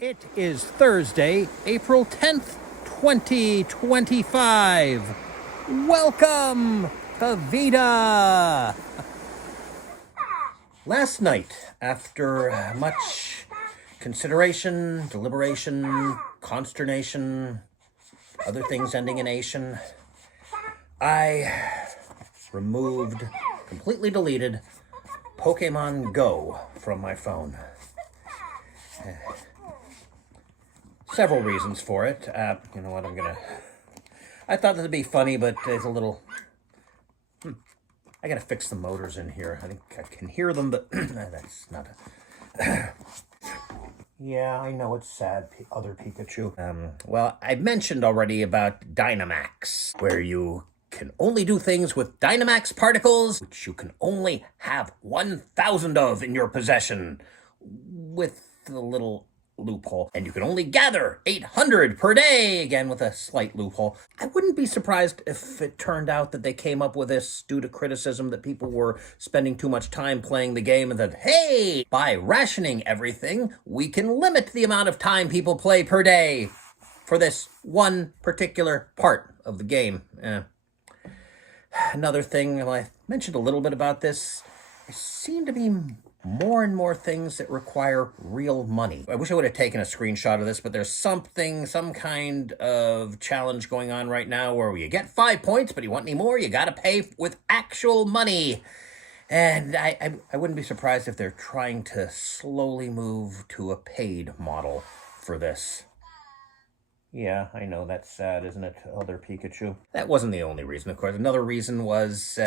It is Thursday, April 10th, 2025. Welcome to Veda. Last night, after much consideration, deliberation, consternation, other things ending in ation, I completely deleted Pokemon Go from my phone. Several reasons for it. You know what, I thought this would be funny, but it's a little... I gotta fix the motors in here. I think I can hear them, but that's not a... Yeah, I know it's sad, other Pikachu. Well, I mentioned already about Dynamax, where you can only do things with Dynamax particles, which you can only have 1,000 of in your possession, with a little loophole. And you can only gather 800 per day, again with a slight loophole. I wouldn't be surprised if it turned out that they came up with this due to criticism that people were spending too much time playing the game, and that, hey, by rationing everything, we can limit the amount of time people play per day for this one particular part of the game. Another thing, I mentioned a little bit about this, there seem to be more and more things that require real money. I wish I would have taken a screenshot of this, but there's some kind of challenge going on right now where you get 5 points, but you want any more, you gotta pay with actual money. And I wouldn't be surprised if they're trying to slowly move to a paid model for this. Yeah, I know, that's sad, isn't it, other Pikachu? That wasn't the only reason, of course. Another reason was,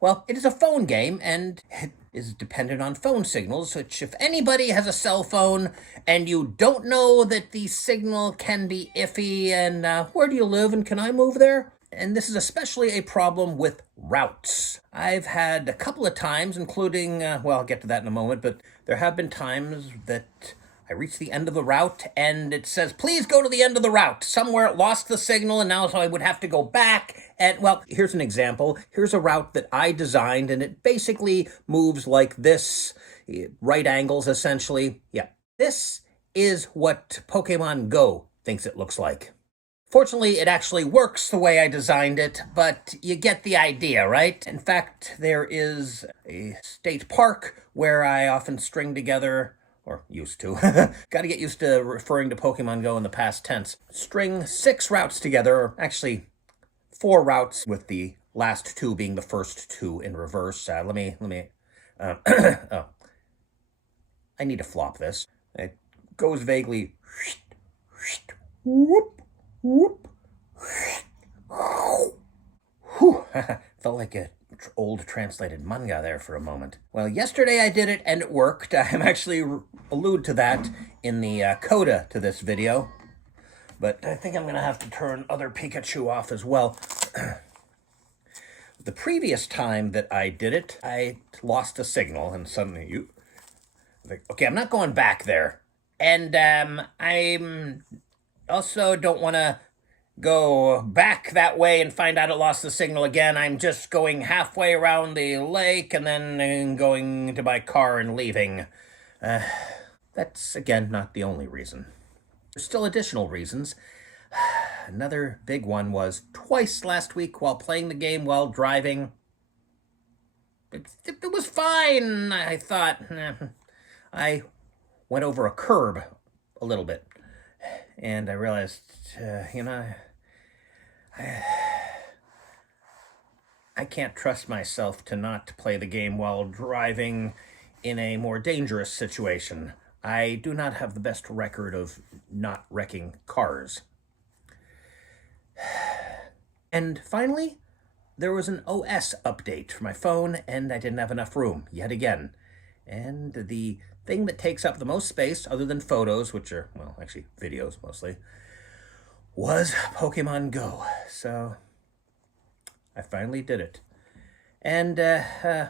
well, it is a phone game, and it is dependent on phone signals, which if anybody has a cell phone and you don't know that the signal can be iffy, and where do you live and can I move there? And this is especially a problem with routes. I've had a couple of times, including, well, I'll get to that in a moment, but there have been times that I reached the end of the route, and it says, please go to the end of the route. Somewhere it lost the signal, and now so I would have to go back. And, well, here's an example. Here's a route that I designed, and it basically moves like this. Right angles, essentially. Yeah. This is what Pokemon Go thinks it looks like. Fortunately, it actually works the way I designed it, but you get the idea, right? In fact, there is a state park where I often string together... or used to. Gotta get used to referring to Pokemon Go in the past tense. String 6 routes together, or actually 4 routes, with the last 2 being the first 2 in reverse. Let me, oh. I need to flop this. It goes vaguely, whoop, whoop, whew, felt like a old translated manga there for a moment. Well, yesterday I did it and it worked. I'm actually allude to that in the coda to this video, but I think I'm gonna have to turn other Pikachu off as well. The previous time that I did it, I lost a signal, and suddenly okay, I'm not going back there, and I'm also don't want to go back that way and find out it lost the signal again. I'm just going halfway around the lake and then going to my car and leaving. That's, again, not the only reason. There's still additional reasons. Another big one was twice last week while playing the game while driving. It was fine, I thought. I went over a curb a little bit, and I realized, I can't trust myself to not play the game while driving in a more dangerous situation. I do not have the best record of not wrecking cars. And finally, there was an OS update for my phone, and I didn't have enough room, yet again. And the thing that takes up the most space, other than photos, which are, well, actually videos mostly, was Pokemon Go. So I finally did it. And I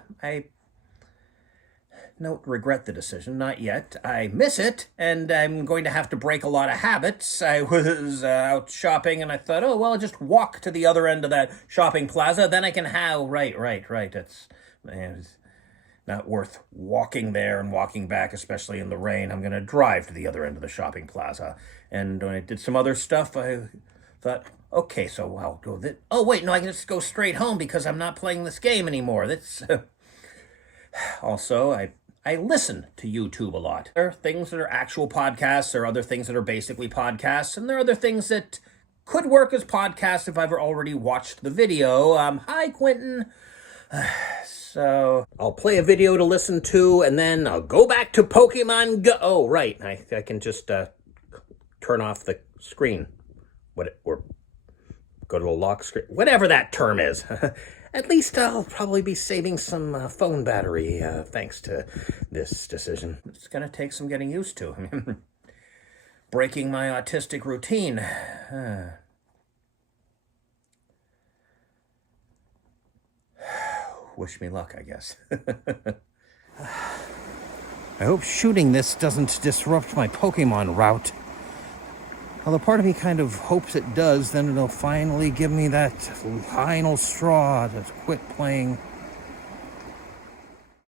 don't regret the decision, not yet. I miss it, and I'm going to have to break a lot of habits. I was out shopping, and I thought, oh, well, I'll just walk to the other end of that shopping plaza, then I can have... Right. It's not worth walking there and walking back, especially in the rain. I'm going to drive to the other end of the shopping plaza. And when I did some other stuff, I thought, okay, so I'll go this. Oh, wait, no, I can just go straight home because I'm not playing this game anymore. That's also, I listen to YouTube a lot. There are things that are actual podcasts, there are other things that are basically podcasts, and there are other things that could work as podcasts if I've already watched the video. Hi, Quentin. So I'll play a video to listen to, and then I'll go back to Pokemon Go. Oh, right. I can just turn off the screen. Or go to the lock screen. Whatever that term is. At least I'll probably be saving some phone battery thanks to this decision. It's going to take some getting used to. Breaking my autistic routine. Wish me luck, I guess. I hope shooting this doesn't disrupt my Pokemon route. Although part of me kind of hopes it does, then it'll finally give me that final straw to quit playing